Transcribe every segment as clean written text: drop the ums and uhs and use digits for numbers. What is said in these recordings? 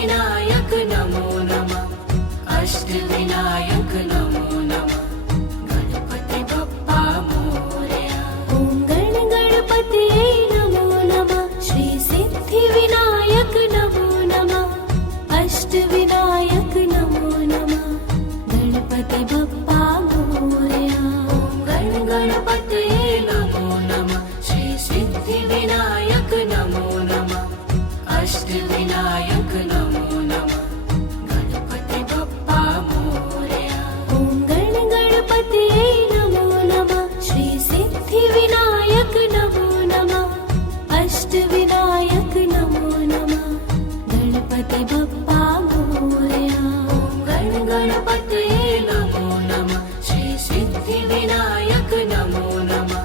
विनायक नमो नमः। अष्टविनायक नमो नमः। गणपति बप्पा मोरया। ॐ गणपतये नमो नमः। श्री सिद्धि विनायक नमो नमः। अष्टविनायक नमो नमः। गणपति बप्पा मोरया। ॐ गणपतये नमो नमः। श्री सिद्धि विनायक नमो नमः। अष्टविनायक नमो नमः। गणपति बप्पा मोरया। ॐ गणपतये नमो नमः। श्री सिद्धि विनायक नमो नमः। अष्टविनायक नमो नमः। गणपति बप्पा मोरया। ॐ गणपतये नमो नमः। श्री सिद्धि विनायक नमो नमः।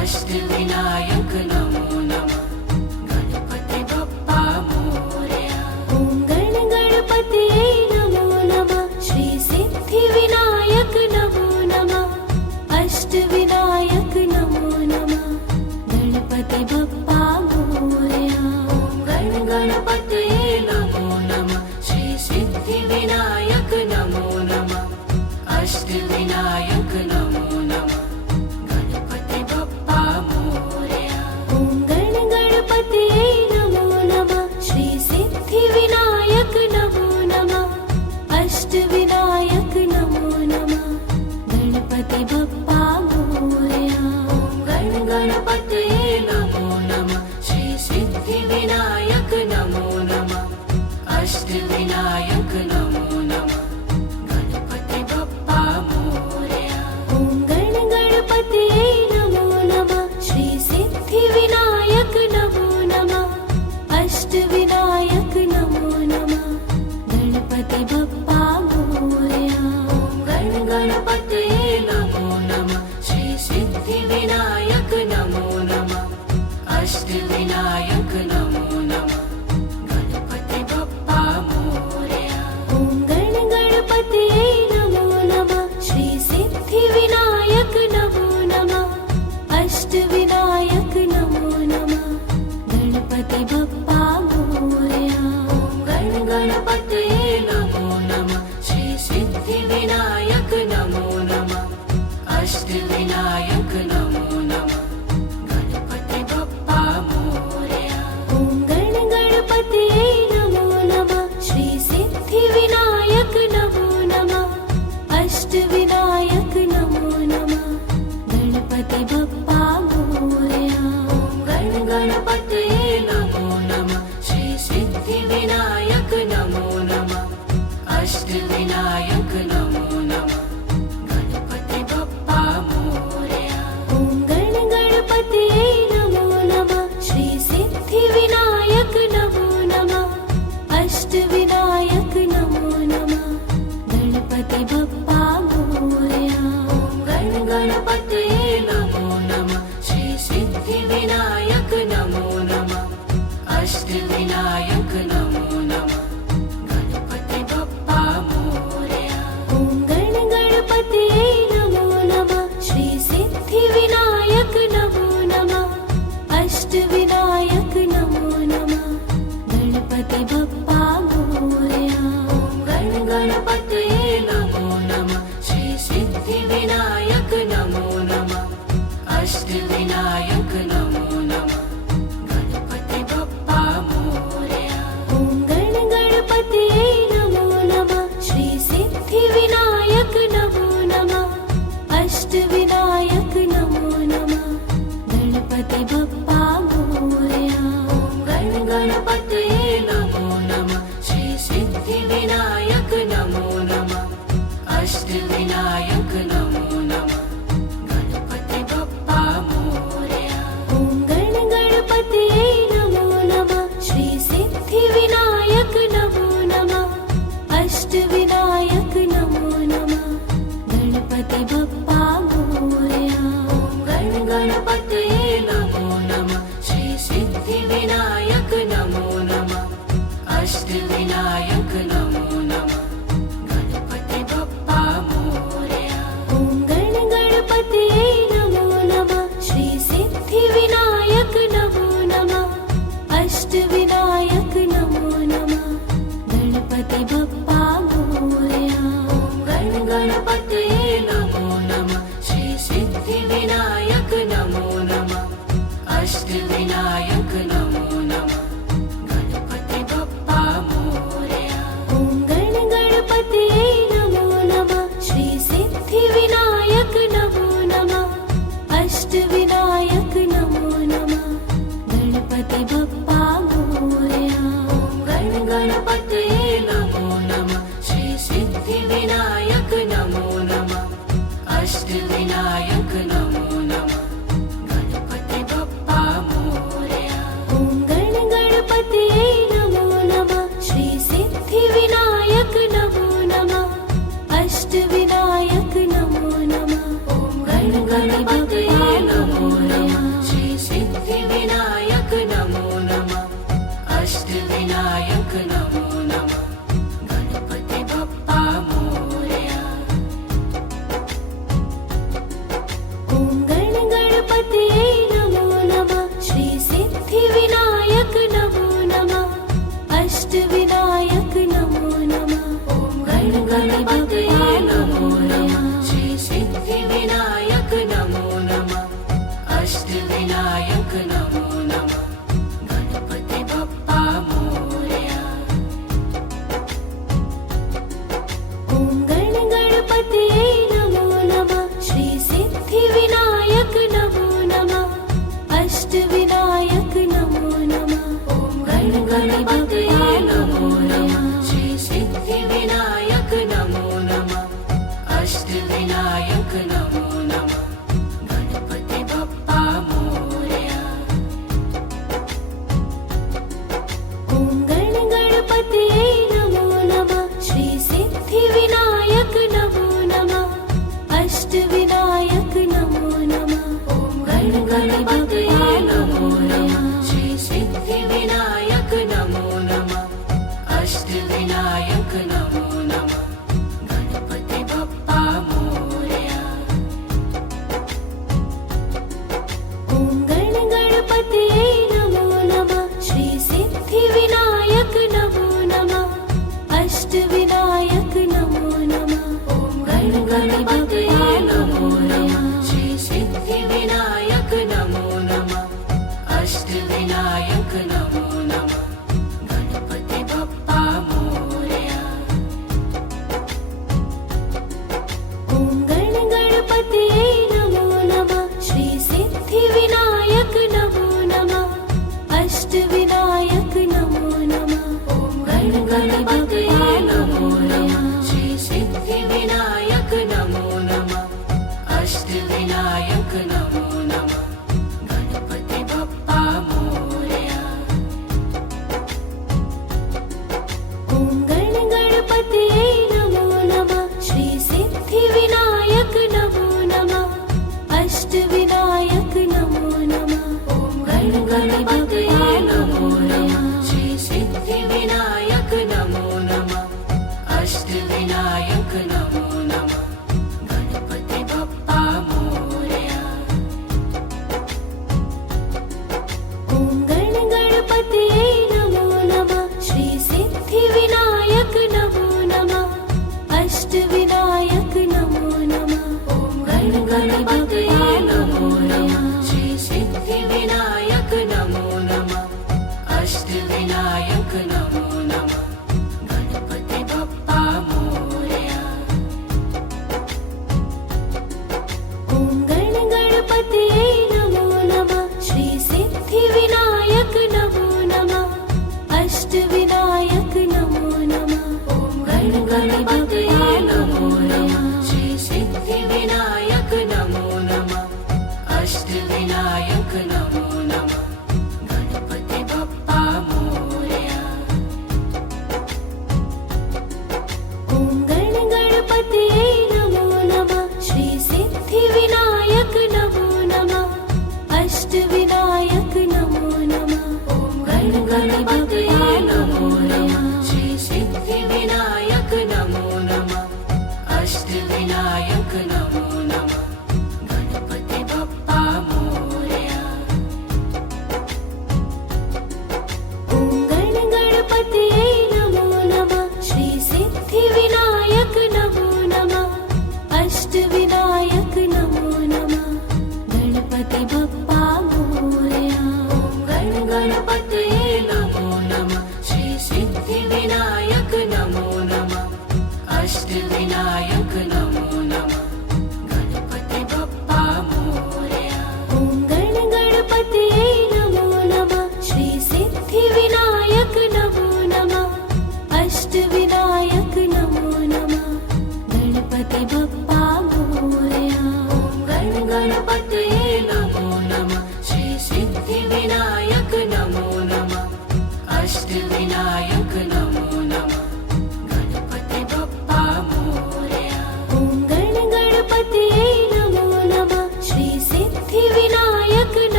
अष्टविनायक नमो नमः। गणपति बप्पा मोरया। ॐ गणपतये नमो नमः। श्री सिद्धि विनायक नमो नमः। अष्टविनायक नमो नमः। गणपति बप्पा मोरया। ॐ गणपतये नमो नमः। श्री सिद्धि विनायक नमो नमः। अष्टविनायक नमो नमः। गणपति बप्पा मोरया। ॐ गणपतये नमो नमः। श्री सिद्धि विनायक नमो नमः। अष्टविनायक नमो नमः। गणपति बप्पा मोरया। ॐ गणपतये नमो नमः। श्री सिद्धि विनायक नमो नमः। अष्टविनायक नमो नमः। गणपति बप्पा मोरया। ॐ गणपतये नमो नमः। श्री सिद्धि विनायक नमो नमः। अष्टविनायक नमो नमः। गणपति बप्पा मोरया। ॐ गणपतये नमो नमः। श्री सिद्धि विनायक नमो नमः। अष्टविनायक नमो नमः। गणपति बप्पा मोरया। ॐ गणपतये नमो नमः। श्री सिद्धि विनायक नमो नमः। अष्टविनायक नमो नमः। गणपति बप्पा मोरया। ॐ गणपतये नमो नमः। श्री सिद्धि विनायक नमो नमः। अष्टविनायक नमो नमः। गणपति बप्पा मोरया। ॐ गणपतये नमो नमः। श्री सिद्धि विनायक नमो नमः। अष्टविनायक नमो नमः। गणपति बप्पा मोरया। ॐ गणपतये नमो नमः। श्री सिद्धि विनायक नमो नमः। अष्टविनायक नमो नमः। गणपति बप्पा मोरया। ॐ गणपतये नमो नमः। श्री सिद्धि विनायक नमो नमः। अष्टविनायक नमो नमः। गणपति बप्पा मोरया। ॐ गणपतये नमो नमः। श्री सिद्धि विनायक नमो नमः। अष्टविनायक नमो नमः। गणपति बप्पा मोरया। ॐ गणपतये नमो नमः। श्री सिद्धि विनायक नमो नमः। अष्टविनायक नमो नमः। गणपति बप्पा मोरया। ॐ गणपतये नमो नमः। श्री सिद्धि विनायक नमो नमः। अष्टविनायक नमो नमः। गणपति बप्पा मोरया। ॐ गणपतये नमो नमः। श्री सिद्धि विनायक नमो नमः। अष्टविनायक नमो नमः। गणपति बप्पा मोरया। ॐ गणपतये नमो नमः। श्री सिद्धि विनायक नमो नमः। अष्टविनायक नमो नमः। गणपति बप्पा मोरया। ॐ गणपतये नमो नमः। श्री सिद्धि विनायक नमो नमः। अष्टविनायक नमो नमः। गणपति बप्पा मोरया। ॐ गणपतये नमो नमः। श्री सिद्धि विनायक नमो नमः। अष्टविनायक नमो नमः। गणपति बप्पा मोरया। ॐ गणपतये नमो नमः। श्री सिद्धि विनायक नमो नमः। अष्टविनायक नमो नमः। गणपति बप्पा मोरया। ॐ गण गणपतये नमो नमः श्री सिद्धिविनायक नमो नमः अष्टविनायक नमो नमः गणपति बप्पा मोरया। ॐ गण गणपतये नमो नमः श्री सिद्धिविनायक नमो नमः अष्टविनायक नमो नमः गणपति बप्पा मोरया। ॐ गण गणपतये नमो नमः श्री सिद्धिविनायक नमो नमः अष्टविनायक नमो नमः गणपति बप्पा मोरया। ॐ गण गणपतये नमो नमः श्री सिद्धिविनायक नमो नमः अष्टविनायक नमो नमः ॐ गण गणपतये नमो नमः श्री सिद्धिविनायक नमो नमः अष्टविनायक नमो नमः गणपति बप्पा मोरया। ॐ गण गणपतये नमो नमः श्री सिद्धिविनायक नमो नमः अष्टविनायक नमो नमः ॐ गण गणपतये नमो नमः श्री सिद्धिविनायक नमो नमः अष्टविनायक नमो नमः गणपति बप्पा मोरया। ॐ गण गणपतये नमो नमः श्री सिद्धिविनायक नमो नमः अष्टविनायक नमो नमः ॐ गण गणपतये नमो नमः श्री सिद्धिविनायक नमो नमः अष्टविनायक नमो नमः गणपति बप्पा मोरया। ॐ गण गणपतये नमो नमः श्री सिद्धिविनायक नमो नमः अष्टविनायक नमो नमः ॐ गण गणपतये नमो नमः श्री सिद्धिविनायक नमो नमः अष्टविनायक नमो नमः गणपति बप्पा मोरया। ॐ गण गणपतये नमो नमः श्री सिद्धिविनायक नमो नमः अष्टविनायक नमो नमः ॐ गण गणपतये नमो नमः श्री सिद्धिविनायक नमो नमः अष्टविनायक नमो नमः गणपति बप्पा मोरया। ॐ गण गणपतये नमो नमः श्री सिद्धिविनायक नमो नमः अष्टविनायक नमो नमः ॐ गण गणपतये नमो नमः श्री सिद्धिविनायक नमो नमः अष्टविनायक नमो नमः गणपति बप्पा मोरया। ॐ गण गणपतये नमो नमः श्री सिद्धिविनायक नमो नमः अष्टविनायक नमो नमः ॐ गण गणपतये नमो नमः श्री सिद्धिविनायक नमो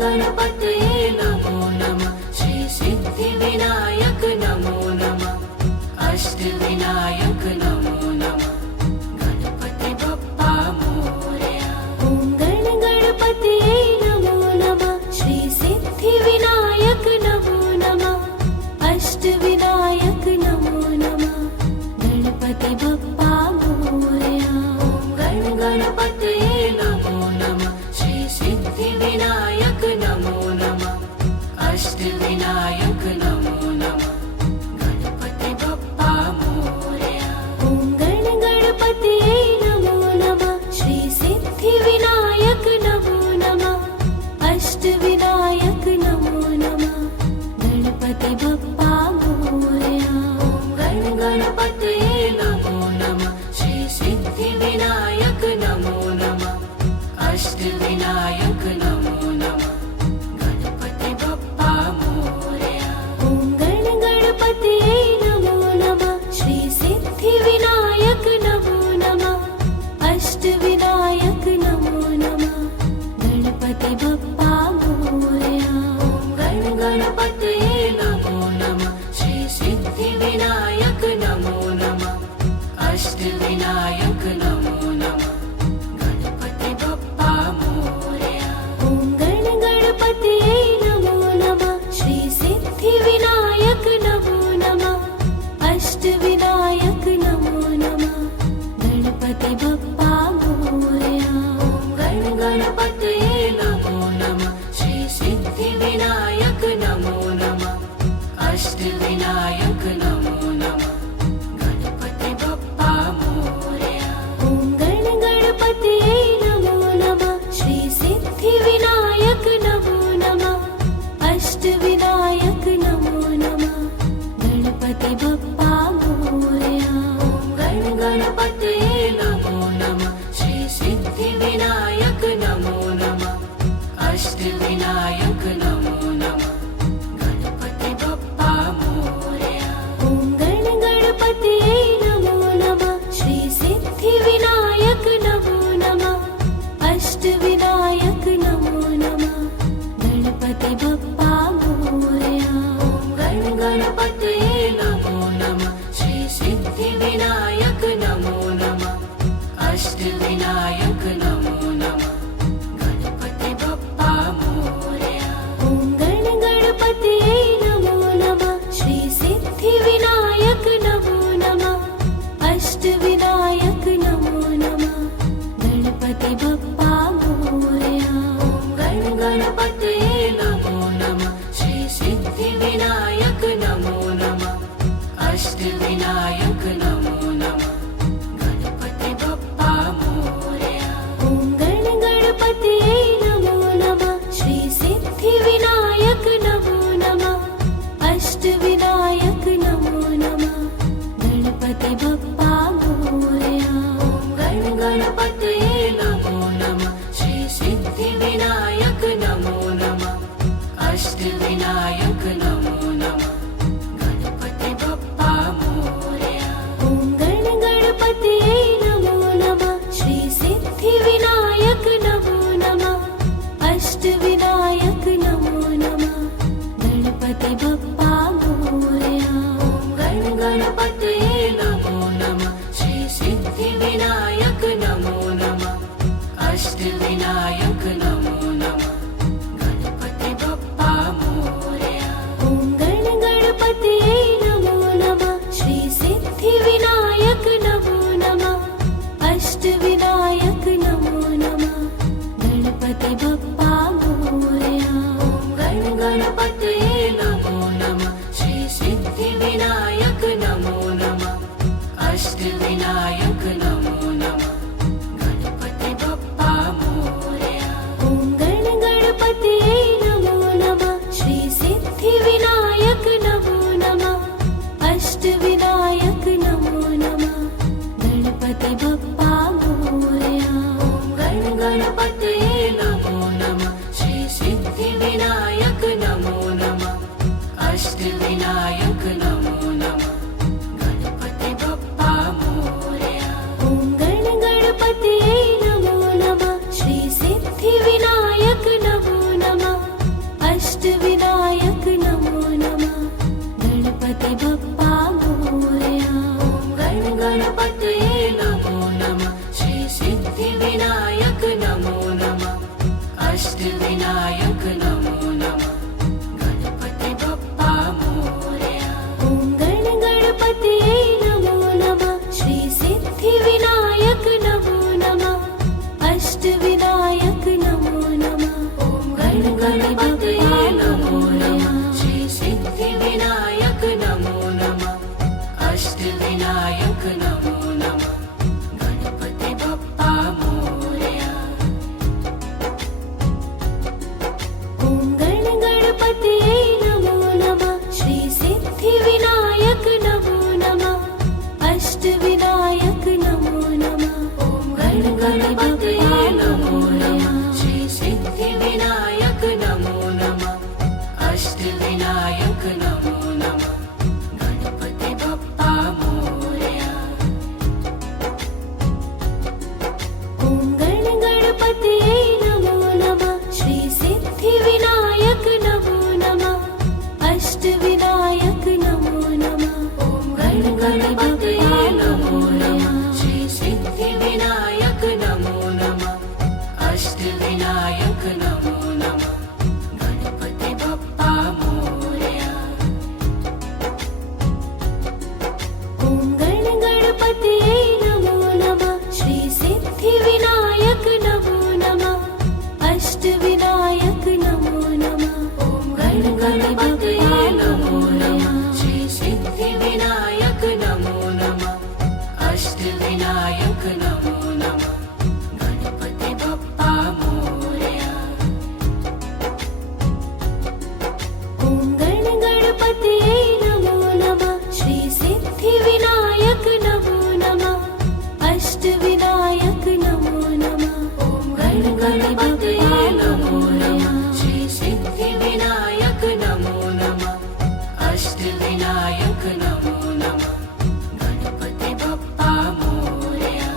गणपतये नमो नमः श्री सिद्धिविनायक नमो नमः अष्टविनायक नमो नमः गणपति बप्पा मोरया ॐ गणपतये नमो नमः श्री सिद्धिविनायक नमो नमः अष्टविनायक नमो नमः गणपति बप्पा मोरया गणपतये नमो नमः श्री सिद्धिविनायक नमो नमः अष्टविनायक नमो नमः गणपति बप्पा मोरया ॐ गणपतये नमो नमः श्री सिद्धिविनायक नमो नमः अष्टविनायक नमो नमः गणपति बप्पा मोरया गणपतये नमो नमः श्री सिद्धिविनायक नमो नमः अष्टविनायक नमो नमः गणपति बप्पा मोरया ॐ गणपतये नमो नमः श्री सिद्धिविनायक नमो नमः अष्टविनायक नमो नमः गणपति बप्पा मोरया गणपतये नमो नमः श्री सिद्धिविनायक नमो नमः अष्टविनायक नमो नमः गणपति बप्पा मोरया ॐ गणपतये नमो नमः श्री सिद्धिविनायक नमो नमः अष्टविनायक नमो नमः गणपति बप्पा मोरया गणपतये नमो नमः श्री सिद्धिविनायक नमो नमः अष्टविनायक नमो नमः गणपति बप्पा मोरया ॐ गणपतये नमो नमः श्री सिद्धिविनायक नमो नमः अष्टविनायक नमो नमः गणपति बप्पा मोरया गणपतये नमो नमः श्री सिद्धिविनायक नमो नमः अष्टविनायक नमो नमः गणपति बप्पा मोरया ॐ गणपतये नमो नमः श्री सिद्धिविनायक नमो नमः अष्टविनायक नमो नमः गणपति बप्पा मोरया गणपतये नमो नमः श्री सिद्धिविनायक नमो नमः अष्टविनायक नमो नमः गणपति बप्पा मोरया ॐ गणपतये नमो नमः श्री सिद्धिविनायक नमो नमः अष्टविनायक नमो नमः गणपति बप्पा मोरया गणपतये नमो नमः श्री सिद्धिविनायक नमो नमः अष्टविनायक नमो नमः गणपति बप्पा मोरया ॐ गणपतये नमो नमः श्री सिद्धिविनायक नमो नमः अष्टविनायक नमो नमः गणपति बप्पा मोरया गणपतये नमो नमः श्री सिद्धिविनायक नमो ॐ गण गणपतये नमो नमः श्री सिद्धिविनायक नमो नमः अष्टविनायक नमो नमः ॐ गण गणपतये नमो नमः श्री सिद्धिविनायक नमो नमः अष्टविनायक नमो नमः गणपति बप्पा मोरया। ॐ गण गणपतये नमो नमः श्री सिद्धिविनायक नमो नमः अष्टविनायक नमो नमः ॐ गण गणपतये नमो नमः श्री सिद्धिविनायक नमो नमः अष्टविनायक नमो नमः गणपति बप्पा मोरया। ॐ गण गणपतये नमो नमः श्री सिद्धिविनायक नमो नमः अष्टविनायक नमो नमः ॐ गण गणपतये नमो नमः श्री सिद्धिविनायक नमो नमः अष्टविनायक नमो नमः गणपति बप्पा मोरया। ॐ गण गणपतये नमो नमः श्री सिद्धिविनायक नमो नमः अष्टविनायक नमो नमः ॐ गण गणपतये नमो नमः श्री सिद्धिविनायक नमो नमः अष्टविनायक नमो नमः गणपति बप्पा मोरया।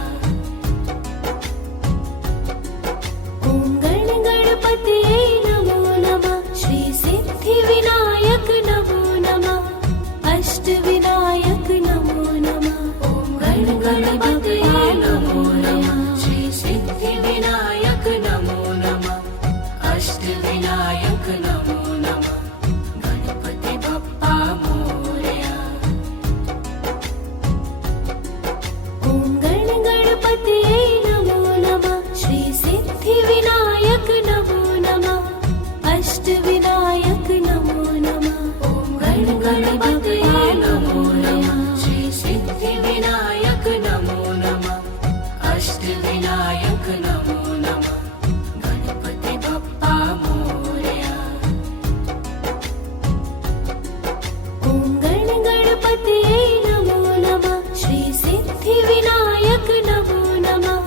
ॐ गण गणपतये नमो नमः श्री सिद्धिविनायक नमो नमः अष्टविनायक नमो नमः ॐ गण गणपतये नमो नमः श्री सिद्धिविनायक नमो नमः अष्टविनायक नमो नमः गणपति बप्पा मोरया। ॐ गण गणपतये नमो नमः श्री सिद्धिविनायक नमो नमः अष्टविनायक नमो नमः ॐ गण गणपतये नमो नमः श्री सिद्धिविनायक नमो नमः अष्टविनायक नमो नमः गणपति बप्पा मोरया। ॐ गण गणपतये नमो नमः श्री सिद्धिविनायक नमो नमः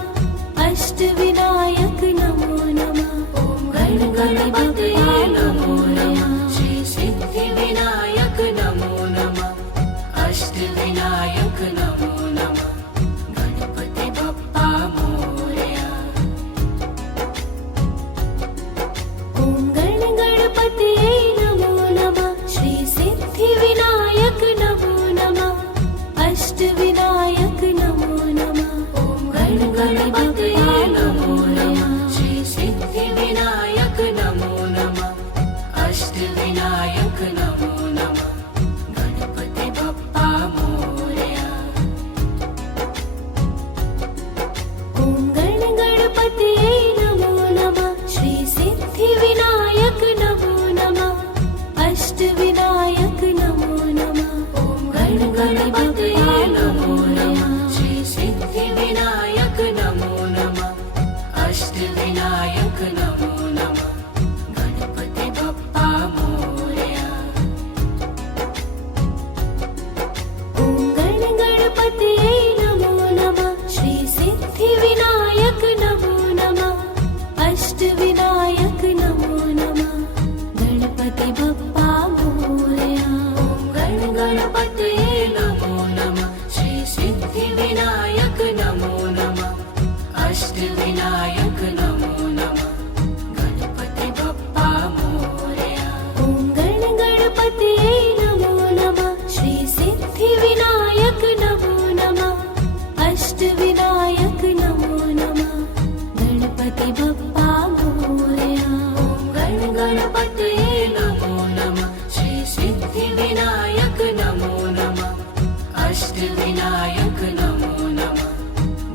अष्टविनायक नमो नमः ॐ गण गणपतये नमो नमः श्री सिद्धिविनायक नमो नमः अष्टविनायक नमो नमः गणपति बप्पा मोरया। ॐ गण गणपतये नमो नमः श्री सिद्धिविनायक नमो नमः अष्टविनायक नमो नमः ॐ गण गणपतये नमो नमः श्री सिद्धिविनायक नमो नमः अष्टविनायक नमो नमः गणपति बप्पा मोरया। ॐ गण गणपतये नमो नमः श्री सिद्धिविनायक नमो नमः अष्टविनायक नमो नमः ॐ गण गणपतये नमो नमः श्री सिद्धिविनायक नमो नमः अष्टविनायक नमो नमः गणपति बप्पा मोरया। ॐ गण गणपतये नमो नमः श्री सिद्धिविनायक नमो नमः अष्टविनायक नमो नमः गणपति बप्पा मोरया। ॐ गण गणपतये नमो नमः श्री सिद्धिविनायक नमो नमः अष्टविनायक नमो नमः गणपति बप्पा मोरया। ॐ गण गणपतये नमो नमः श्री सिद्धिविनायक नमो नमः अष्टविनायक नमो नमः गणपति बप्पा मोरया। ॐ गण गणपतये नमो नमः श्री सिद्धिविनायक नमो नमः अष्टविनायक नमो नमः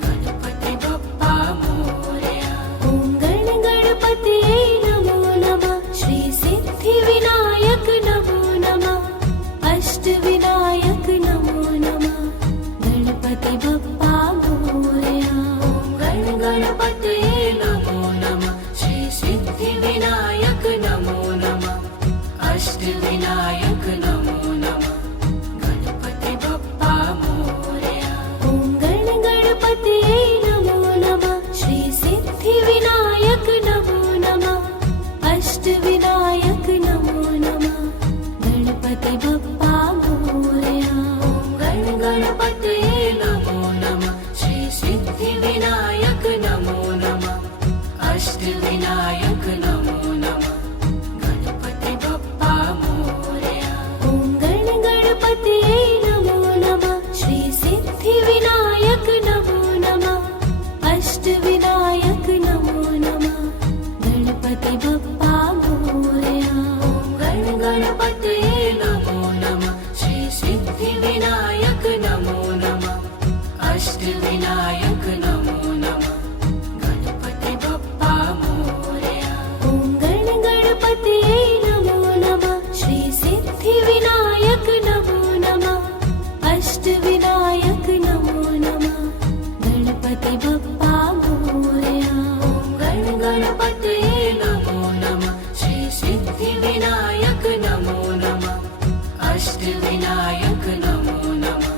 गणपति बप्पा मोरया। ॐ गण गणपतये नमो नमः श्री सिद्धिविनायक नमो नमः अष्टविनायक नमो नमः गणपति बप्पा मोरया। ॐ गण गणपतये नमो नमः श्री सिद्धिविनायक नमो अष्टविनायक नमो नमः गणपति बप्पा मोरया ॐ गणपतये नमो नमः श्री सिद्धिविनायक नमो नमः अष्टविनायक नमो नमः गणपति बप्पा मोरया गणपतये नमो नमः श्री सिद्धिविनायक नमो नमः अष्टविनायक नमो नमः गणपति बप्पा मोरया ॐ गणपतये नमो नमः श्री सिद्धिविनायक नमो नमः अष्टविनायक नमो नमः गणपति बप्पा मोरया गणपतये नमो नमः श्री सिद्धिविनायक नमो नमः अष्टविनायक नमो नमः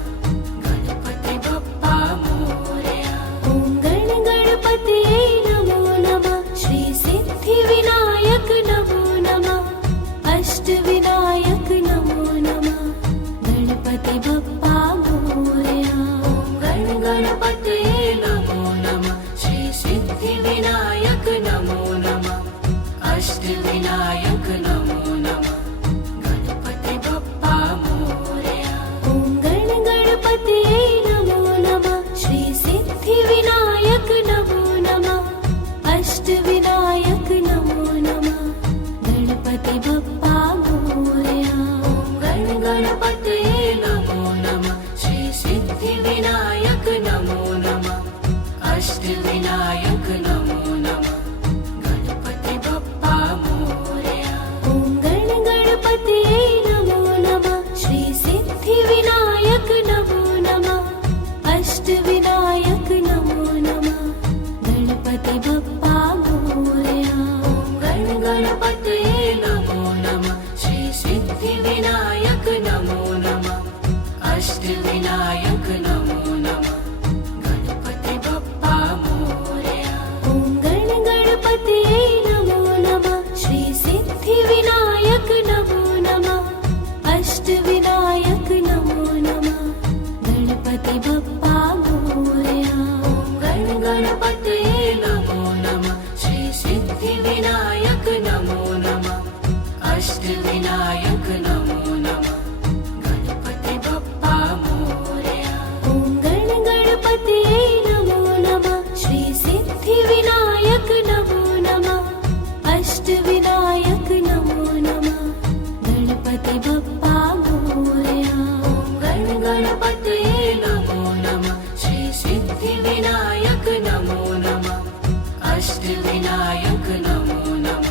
गणपति बप्पा मोरया ॐ गणपतये नमो नमः श्री सिद्धिविनायक नमो नमः अष्टविनायक नमो नमः गणपति बप्पा मोरया गणपतये नमो नमः श्री सिद्धिविनायक नमो नमः अष्टविनायक नमो नमः गणपति बप्पा मोरया ॐ गणपतये नमो नमः श्री सिद्धिविनायक नमो नमः अष्टविनायक नमो नमः गणपति बप्पा मोरया गणपतये नमो नमः श्री सिद्धिविनायक नमो नमः अष्टविनायक नमो नमः गणपति बप्पा मोरया ॐ गणपतये नमो नमः श्री सिद्धिविनायक नमो नमः अष्टविनायक नमो नमः गणपति बप्पा मोरया गणपतये नमो नमः श्री सिद्धिविनायक नमो नमः अष्टविनायक नमो नमः गणपति बप्पा मोरया ॐ गणपतये नमो नमः श्री सिद्धिविनायक नमो नमः अष्टविनायक नमो नमः गणपति बप्पा मोरया गणपतये नमो नमः श्री सिद्धिविनायक नमो नमः अष्टविनायक नमो नमः गणपति बप्पा मोरया ॐ गणपतये नमो नमः श्री सिद्धिविनायक नमो नमः अष्टविनायक नमो नमः गणपति बप्पा मोरया गणपतये नमो नमः श्री सिद्धिविनायक नमो नमः अष्टविनायक नमो नमः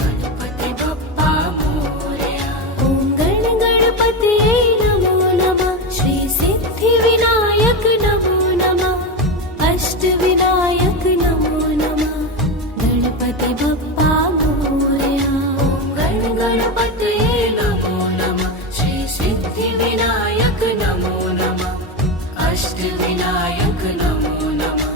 गणपति बप्पा मोरया ॐ गणपतये नमो नमः श्री सिद्धिविनायक नमो नमः अष्टविनायक नमो नमः गणपति बप्पा मोरया गणपतये नमो नमः श्री सिद्धिविनायक नमो नमः अष्टविनायक नमो नमः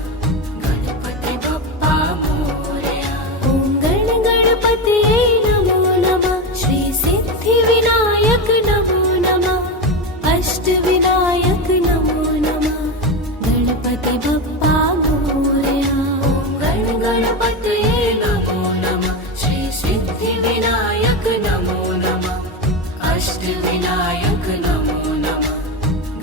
गणपति बप्पा मोरया ॐ गणपतये नमो नमः श्री सिद्धिविनायक नमो नमः अष्टविनायक नमो नमः गणपति बप्पा मोरया गणपतये नमो नमः श्री सिद्धिविनायक नमो नमः अष्टविनायक नमो नमः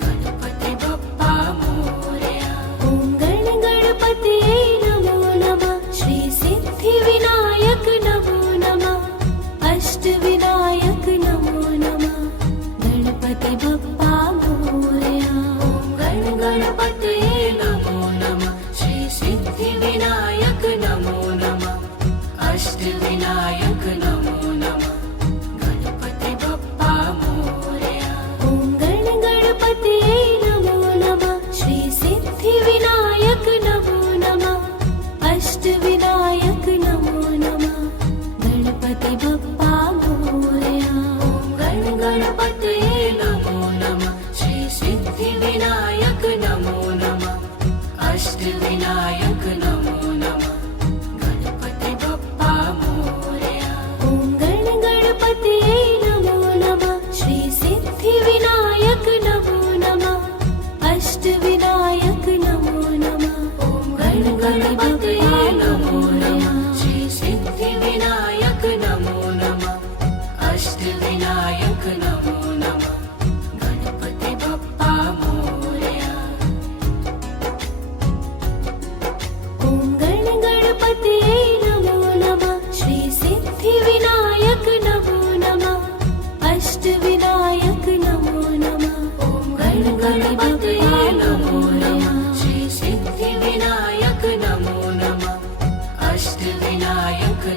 गणपति बप्पा मोरया ॐ गणपतये नमो नमः श्री सिद्धिविनायक नमो नमः अष्टविनायक नमो नमः गणपति बप्पा मोरया गणपतये नमो नमः श्री सिद्धिविनायक नमो नमः अष्टविनायक नमो नमः गणपति बप्पा मोरया ॐ गणपतये नमो नमः श्री सिद्धिविनायक नमो नमः अष्टविनायक नमो नमः गणपति बप्पा मोरया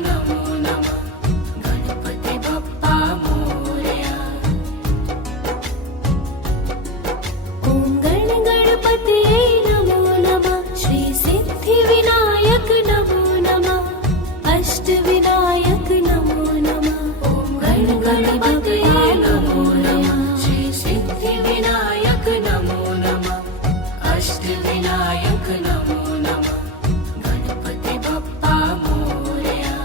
नमो नमः गणपति बप्पा मोरया। ॐ गणपतये नमो नमः श्री सिद्धिविनायक नमो नमः अष्टविनायक नमो नमः। ॐ गणपतये नमो नमः श्री सिद्धिविनायक नमो नमः अष्टविनायक नमो नमः गणपति बप्पा मोरया।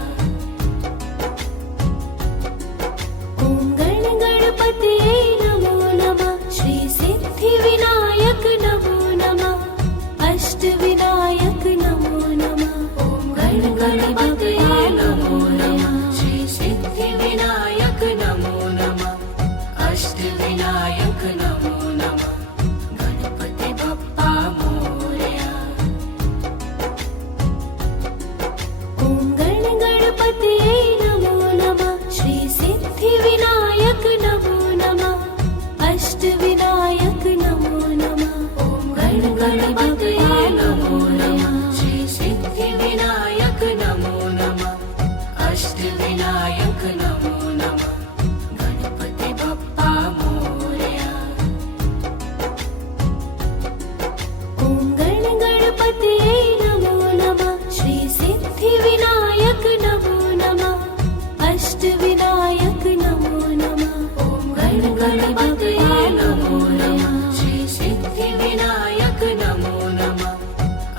ॐ गणपतये नमो नमः श्री सिद्धिविनायक नमो नमः अष्टविनायक नमो नमः। ॐ गणपतये नमो नमः श्री सिद्धिविनायक नमो नमः अष्टविनायक नमो नमः गणपति बप्पा मोरया। ॐ गणपतये नमो नमः श्री सिद्धिविनायक नमो नमः अष्टविनायक नमो नमः। ॐ गणपतये नमो नमः श्री सिद्धिविनायक नमो नमः अष्टविनायक नमो नमः गणपति बप्पा मोरया। ॐ गणपतये नमो नमः श्री सिद्धिविनायक नमो नमः अष्टविनायक नमो नमः। ॐ गणपतये नमो नमः श्री सिद्धिविनायक नमो नमः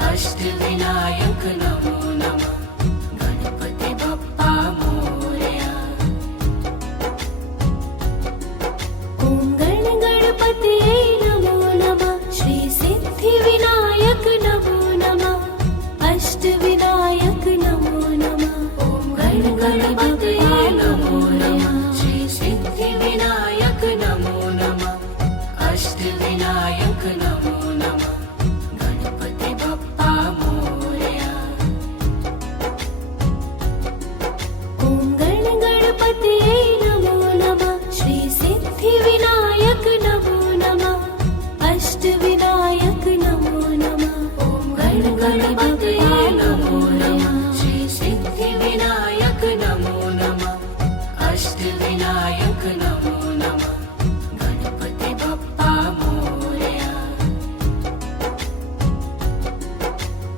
अष्टविनायक नमो नमः गणपति बप्पा मोरया। ॐ गणपतये नमो नमः श्री सिद्धिविनायक नमो नमः अष्टविनायक नमो नमः। ॐ गणपतये नमो नमः श्री सिद्धिविनायक नमो नमः अष्टविनायक नमो नमः गणपति बप्पा मोरया। ॐ गणपतये नमो नमः श्री सिद्धिविनायक नमो नमः अष्टविनायक नमो नमः। ॐ गणपतये नमो नमः श्री सिद्धिविनायक नमो नमः अष्टविनायक नमो नमः गणपति बप्पा मोरया।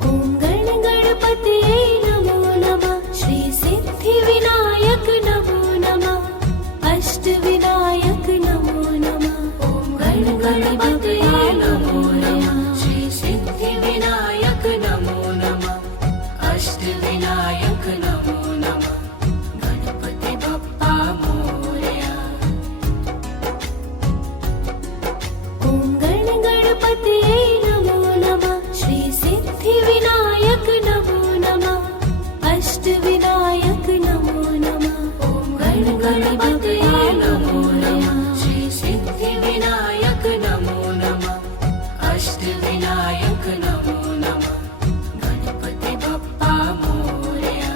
ॐ गणपतये नमो नमः श्री सिद्धिविनायक नमो नमः अष्टविनायक नमो नमः। ॐ गणपतये नमो नमः श्री सिद्धिविनायक नमो नमः अष्टविनायक नमो नमः गणपति बप्पा मोरया। ॐ गणपतये नमो नमः श्री सिद्धिविनायक नमो नमः अष्टविनायक नमो नमः। ॐ गणपतये नमो नमः श्री सिद्धिविनायक नमो नमः अष्टविनायक नमो नमः गणपति बप्पा मोरया।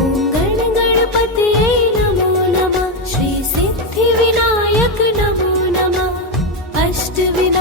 ॐ गणपतये नमो नमः श्री सिद्धिविनायक नमो नमः अष्टविनायक